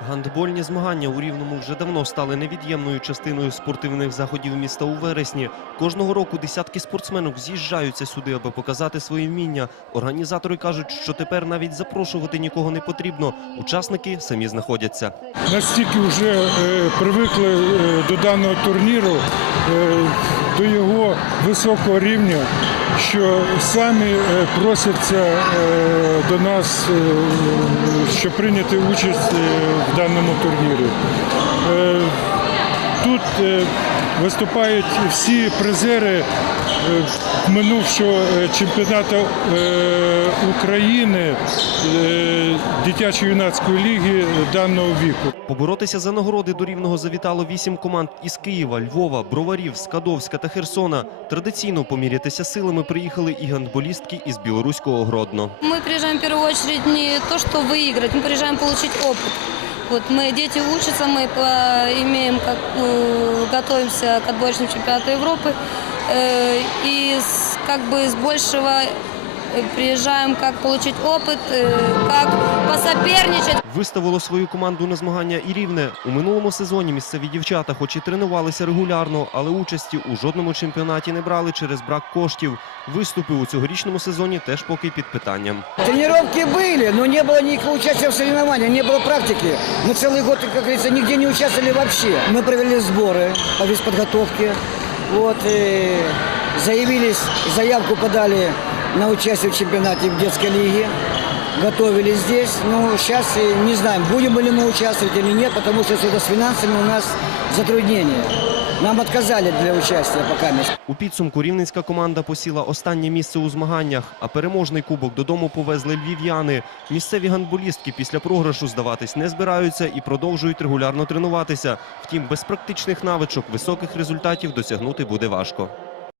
Гандбольні змагання у Рівному вже давно стали невід'ємною частиною спортивних заходів міста у вересні. Кожного року десятки спортсменок з'їжджаються сюди, аби показати свої вміння. Організатори кажуть, що тепер навіть запрошувати нікого не потрібно. Учасники самі знаходяться. настільки вже е, привикли е, до даного турніру, до його високого рівня, що самі е, просяться е, до нас, е, щоб прийняти участь е, в даному турнірі. Е, Тут е, виступають всі призери е, минувшого е, чемпіонату е, України е, дитячо-юнацької ліги даного віку. Поборотися за нагороди до Рівного завітало вісім команд із Києва, Львова, Броварів, Скадовська та Херсона. Традиційно помірятися силами приїхали і гандболістки із білоруського Гродно. Мы приезжаем в первую очередь не то, что выиграть, мы приезжаем получить опыт. Вот мы дети учатся, мы по- имеем, как, э, готовимся к отборочным чемпионату Европы. Э, и с- как бы с большего э, приезжаем, как получить опыт, э, как посоперничать. Виставило свою команду на змагання і рівне. У минулому сезоні місцеві дівчата, хоч і тренувалися регулярно, але участі у жодному чемпіонаті не брали через брак коштів. Виступи у цьогорічному сезоні теж поки під питанням. Тренировки были, но не было никакого участия в соревнованиях, не было практики. Мы целый год, как говорится, нигде не участвовали вообще. Мы провели сборы по подготовке. Вот, и заявились, заявку подали на участие в чемпионате в детской лиге. Готовились здесь. Ну, сейчас не знаем, будем ли мы участвовать или нет, потому что с финансами у нас затруднения. Нам отказали для участия пока. У підсумку рівненська команда посіла останнє місце у змаганнях, а переможний кубок додому повезли львів'яни. Місцеві гандболістки після програшу здаватись не збираються і продовжують регулярно тренуватися. Втім, без практичних навичок високих результатів досягнути буде важко.